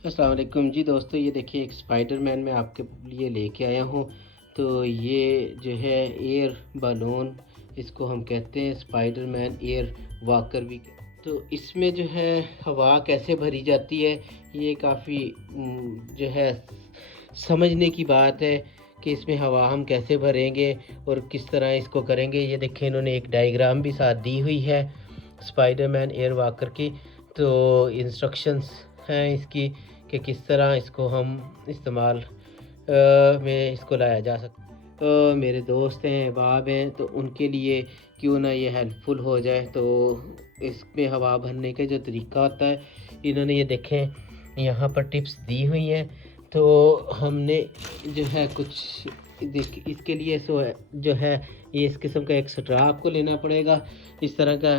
अस्सलाम वालेकुम जी दोस्तों, ये देखिए एक स्पाइडरमैन मैं आपके लिए लेके आया हूँ। तो ये जो है एयर बलून, इसको हम कहते हैं स्पाइडरमैन एयर वॉकर भी। तो इसमें जो है हवा कैसे भरी जाती है, ये काफ़ी जो है समझने की बात है कि इसमें हवा हम कैसे भरेंगे और किस तरह इसको करेंगे। ये देखिए इन्होंने एक डायग्राम भी साथ दी हुई है स्पाइडरमैन एयर वॉकर की। तो इंस्ट्रक्शंस हैं इसकी कि किस तरह इसको हम इस्तेमाल में इसको लाया जा सकता। मेरे दोस्त हैं, अहबाब हैं, तो उनके लिए क्यों ना ये हेल्पफुल हो जाए। तो इसमें हवा भरने का जो तरीका होता है, इन्होंने ये देखें यहाँ पर टिप्स दी हुई हैं। तो हमने जो है कुछ देख इसके लिए जो है ये इस किस्म का एक स्ट्रा आपको लेना पड़ेगा। इस तरह का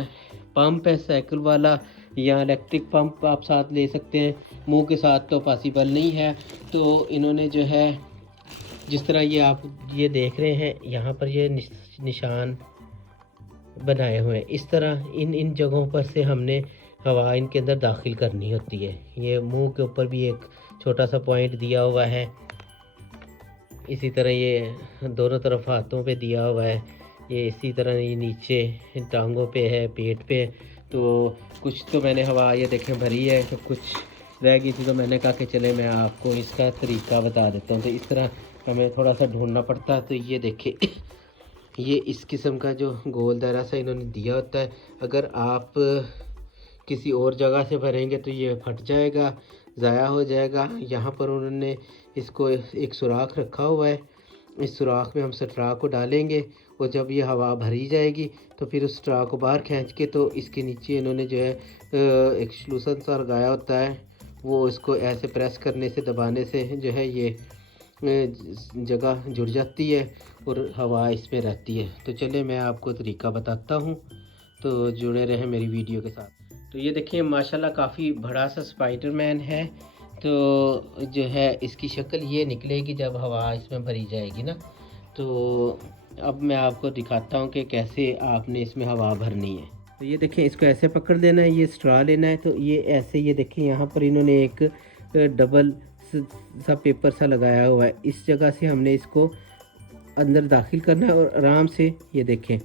पंप है साइकिल वाला, या इलेक्ट्रिक पंप आप साथ ले सकते हैं। मुंह के साथ तो पॉसिबल नहीं है। तो इन्होंने जो है जिस तरह ये आप ये देख रहे हैं यहाँ पर ये निशान बनाए हुए हैं, इस तरह इन इन जगहों पर से हमने हवा इनके अंदर दाखिल करनी होती है। ये मुंह के ऊपर भी एक छोटा सा पॉइंट दिया हुआ है, इसी तरह ये दोनों तरफ हाथों पे दिया हुआ है, ये इसी तरह ये नीचे टांगों पे है, पेट पे। तो कुछ तो मैंने हवा ये देखें भरी है, तो कुछ रह गई थी, तो मैंने कहा कि चले मैं आपको इसका तरीका बता देता हूँ। तो इस तरह हमें थोड़ा सा ढूंढना पड़ता है। तो ये देखिए ये इस किस्म का जो गोल दायरा सा इन्होंने दिया होता है। अगर आप किसी और जगह से भरेंगे तो ये फट जाएगा, ज़ाया हो जाएगा। यहाँ पर उन्होंने इसको एक सुराख रखा हुआ है, इस सुराख में हम स्ट्रा को डालेंगे और जब ये हवा भरी जाएगी तो फिर उस स्ट्रा को बाहर खींच के, तो इसके नीचे इन्होंने जो है एक सलूशन सा लगाया होता है, वो इसको ऐसे प्रेस करने से, दबाने से जो है ये जगह जुड़ जाती है और हवा इसमें रहती है। तो चलिए मैं आपको तरीका बताता हूँ, तो जुड़े रहें मेरी वीडियो के साथ। तो ये देखिए माशाल्लाह काफ़ी बड़ा सा स्पाइडरमैन है। तो जो है इसकी शक्ल ये निकलेगी जब हवा इसमें भरी जाएगी ना। तो अब मैं आपको दिखाता हूँ कि कैसे आपने इसमें हवा भरनी है। तो ये देखिए इसको ऐसे पकड़ देना है, ये स्ट्रा लेना है। तो ये ऐसे, ये देखिए यहाँ पर इन्होंने एक डबल सा पेपर सा लगाया हुआ है, इस जगह से हमने इसको अंदर दाखिल करना है और आराम से ये देखें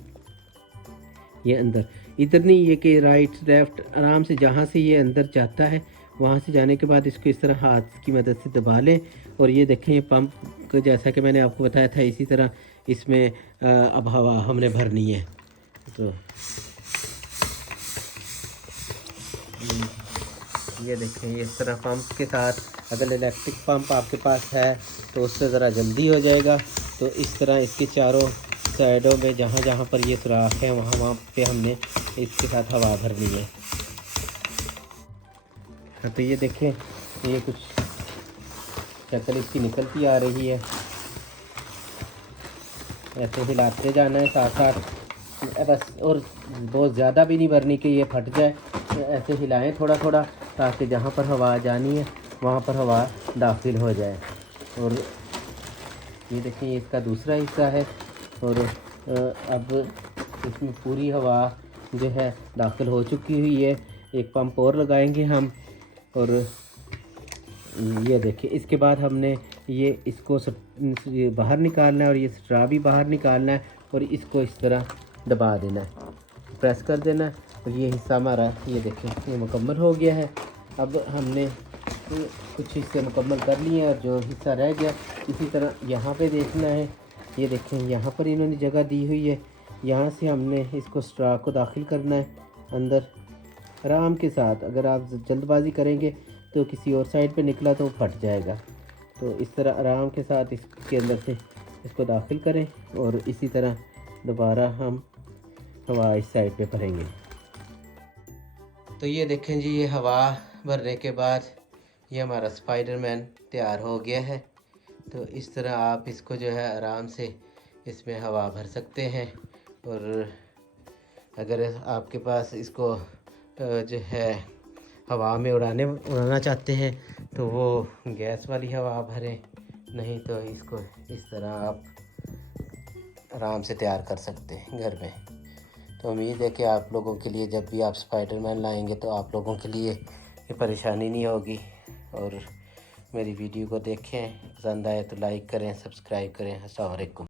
ये अंदर, इधर नहीं ये कि राइट लेफ़्ट, आराम से जहाँ से ये अंदर जाता है वहाँ से जाने के बाद इसको इस तरह हाथ की मदद से दबा लें। और ये देखें ये पंप को, जैसा कि मैंने आपको बताया था, इसी तरह इसमें अब हवा हमने भरनी है। तो ये देखें ये इस तरह पंप के साथ, अगर इलेक्ट्रिक पंप आपके पास है तो उससे ज़रा जल्दी हो जाएगा। तो इस तरह इसके चारों साइडों में जहाँ जहाँ पर ये सुराख है वहाँ वहाँ पे हमने इसके साथ हवा भरनी है। हाँ, तो ये देखें ये कुछ शक्ल इसकी निकलती आ रही है, ऐसे हिलाते जाना है साथ साथ बस, और बहुत ज़्यादा भी नहीं भरनी कि ये फट जाए। तो ऐसे हिलाएं थोड़ा थोड़ा, ताकि जहाँ पर हवा जानी है वहाँ पर हवा दाखिल हो जाए। और ये देखिए ये इसका दूसरा हिस्सा है, और अब इसमें पूरी हवा जो है दाखिल हो चुकी हुई है। एक पंप और लगाएंगे हम, और ये देखिए इसके बाद हमने ये इसको ये बाहर निकालना है और ये स्ट्रा भी बाहर निकालना है, और इसको इस तरह दबा देना है, प्रेस कर देना है। और ये हिस्सा हमारा ये देखें ये मुकम्मल हो गया है। अब हमने कुछ हिस्से मुकम्मल कर लिए हैं और जो हिस्सा रह गया इसी तरह यहाँ पे देखना है। ये देखें यहाँ पर इन्होंने जगह दी हुई है, यहाँ से हमने इसको स्ट्रा को दाखिल करना है अंदर आराम के साथ। अगर आप जल्दबाजी करेंगे तो किसी और साइड पे निकला तो फट जाएगा। तो इस तरह आराम के साथ इसके अंदर से इसको दाखिल करें और इसी तरह दोबारा हम हवा इस साइड पे भरेंगे। तो ये देखें जी, ये हवा भरने के बाद ये हमारा स्पाइडरमैन तैयार हो गया है। तो इस तरह आप इसको जो है आराम से इसमें हवा भर सकते हैं। और अगर आपके पास इसको जो है हवा में उड़ाना चाहते हैं तो वो गैस वाली हवा भरें, नहीं तो इसको इस तरह आप आराम से तैयार कर सकते हैं घर में। तो उम्मीद है कि आप लोगों के लिए जब भी आप स्पाइडरमैन लाएंगे तो आप लोगों के लिए ये परेशानी नहीं होगी। और मेरी वीडियो को देखें। पसंद आए तो लाइक करें, सब्सक्राइब करें। अस्सलाम वालेकुम।